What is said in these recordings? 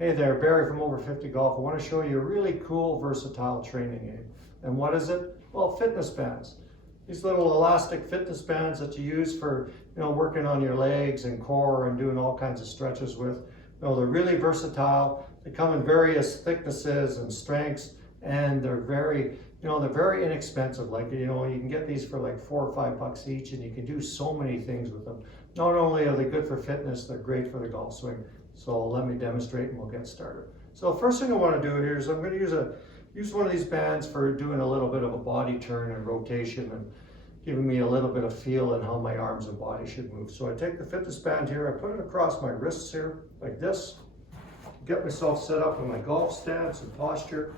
Hey there, Barry from Over 50 Golf. I want to show you a really cool, versatile training aid. And what is it? Well, fitness bands. These little elastic fitness bands that you use for, working on your legs and core and doing all kinds of stretches with. They're really versatile. They come in various thicknesses and strengths, and they're very inexpensive. Like, you can get these for like $4 or $5 each, and you can do so many things with them. Not only are they good for fitness, they're great for the golf swing. So let me demonstrate and we'll get started. So first thing I want to do here is I'm going to use one of these bands for doing a little bit of a body turn and rotation and giving me a little bit of feel in how my arms and body should move. So I take the fitness band here, I put it across my wrists here like this, get myself set up in my golf stance and posture.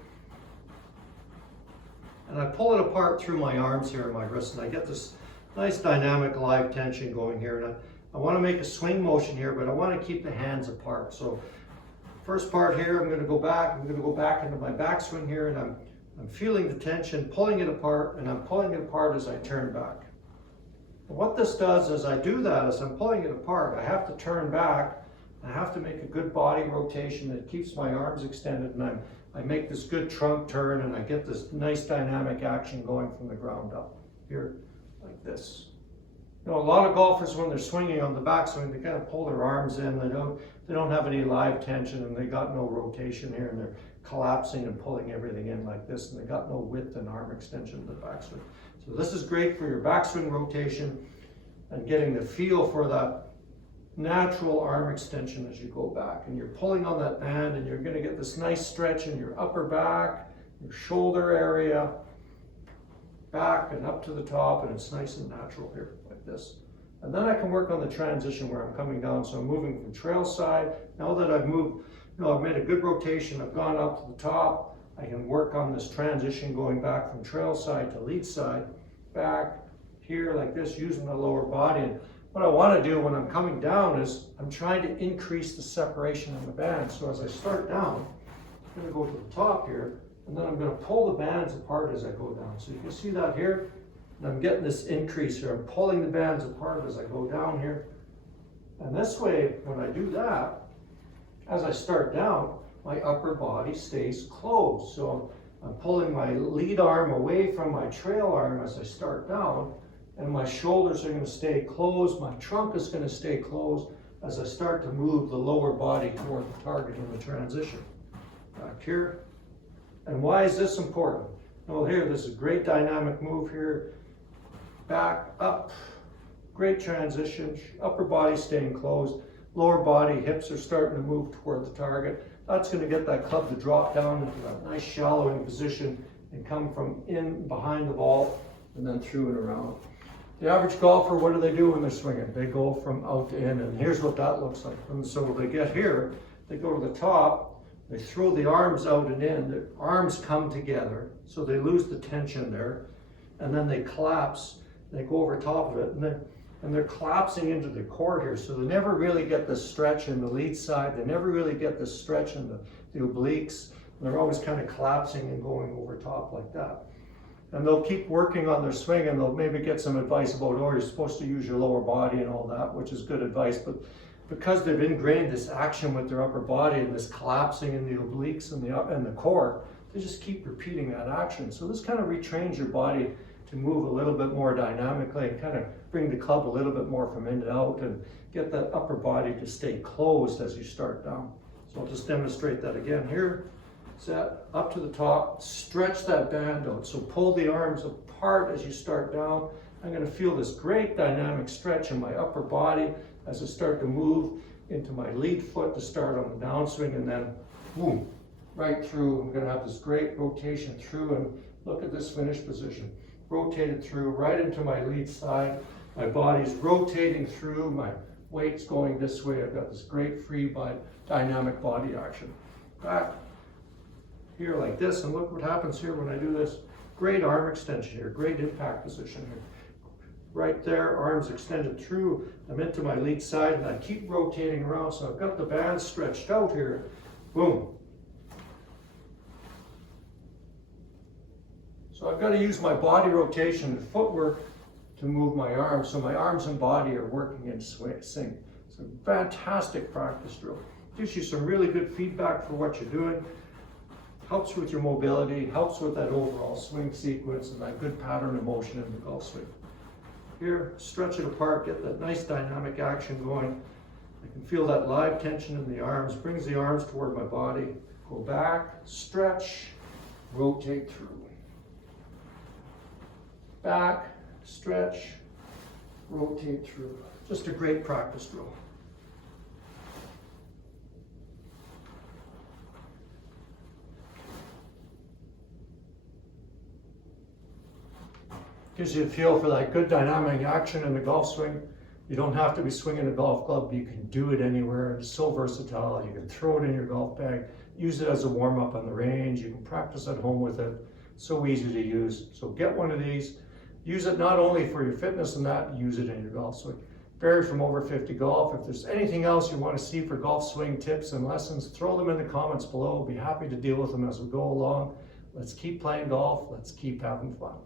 And I pull it apart through my arms here and my wrists, and I get this nice dynamic live tension going here. And I want to make a swing motion here, but I want to keep the hands apart. So first part here, I'm going to go back into my backswing here, and I'm feeling the tension, pulling it apart, and I'm pulling it apart as I turn back. And what this does as I do that, as I'm pulling it apart, I have to turn back. I have to make a good body rotation that keeps my arms extended, and I make this good trunk turn, and I get this nice dynamic action going from the ground up here like this. A lot of golfers, when they're swinging on the backswing, they kind of pull their arms in. They don't have any live tension, and they got no rotation here, and they're collapsing and pulling everything in like this, and they got no width and arm extension to the backswing. So this is great for your backswing rotation and getting the feel for that natural arm extension as you go back. And you're pulling on that band, and you're going to get this nice stretch in your upper back, your shoulder area, back and up to the top, and it's nice and natural here like this. And then I can work on the transition where I'm coming down. So I'm moving from trail side. Now that I've moved, I've made a good rotation, I've gone up to the top, I can work on this transition going back from trail side to lead side, back here like this, using the lower body. And what I want to do when I'm coming down is I'm trying to increase the separation in the band. So as I start down, I'm going to go to the top here, and then I'm going to pull the bands apart as I go down. So you can see that here, and I'm getting this increase here. I'm pulling the bands apart as I go down here. And this way, when I do that, as I start down, my upper body stays closed. So I'm pulling my lead arm away from my trail arm as I start down, and my shoulders are going to stay closed. My trunk is going to stay closed as I start to move the lower body toward the target in the transition. Back here. And why is this important? Well, here, this is a great dynamic move here. Back, up, great transition, upper body staying closed, lower body, hips are starting to move toward the target. That's going to get that club to drop down into that nice shallowing position and come from in behind the ball and then through and around. The average golfer, what do they do when they're swinging? They go from out to in, and here's what that looks like. And so they get here, they go to the top, they throw the arms out and in, the arms come together, so they lose the tension there, and then they collapse, they go over top of it, and they're collapsing into the core here, so they never really get the stretch in the lead side, they never really get the stretch in the obliques, they're always kind of collapsing and going over top like that. And they'll keep working on their swing, and they'll maybe get some advice about, oh, you're supposed to use your lower body and all that, which is good advice, but because they've ingrained this action with their upper body and this collapsing in the obliques and the core, they just keep repeating that action. So this kind of retrains your body to move a little bit more dynamically and kind of bring the club a little bit more from in and out and get that upper body to stay closed as you start down. So I'll just demonstrate that again here. Set up to the top, stretch that band out. So pull the arms apart as you start down. I'm going to feel this great dynamic stretch in my upper body as I start to move into my lead foot to start on the downswing, and then boom, right through. I'm going to have this great rotation through, and look at this finish position. Rotated through right into my lead side. My body's rotating through, my weight's going this way. I've got this great free dynamic body action. Back here like this, and look what happens here when I do this. Great arm extension here, great impact position here. Right there, arms extended through, I'm into my lead side, and I keep rotating around, so I've got the band stretched out here. Boom. So I've got to use my body rotation and footwork to move my arms, so my arms and body are working in sync. It's a fantastic practice drill. gives you some really good feedback for what you're doing. Helps with your mobility, helps with that overall swing sequence and that good pattern of motion in the golf swing. Here, stretch it apart, get that nice dynamic action going. I can feel that live tension in the arms, brings the arms toward my body. Go back, stretch, rotate through. Back, stretch, rotate through. Just a great practice drill. Gives you a feel for that good dynamic action in the golf swing. You don't have to be swinging a golf club. You can do it anywhere. It's so versatile. You can throw it in your golf bag, use it as a warm-up on the range. You can practice at home with it. So easy to use. So get one of these. Use it not only for your fitness and that, use it in your golf swing. Barry from Over 50 Golf. If there's anything else you want to see for golf swing tips and lessons, throw them in the comments below. I'll be happy to deal with them as we go along. Let's keep playing golf. Let's keep having fun.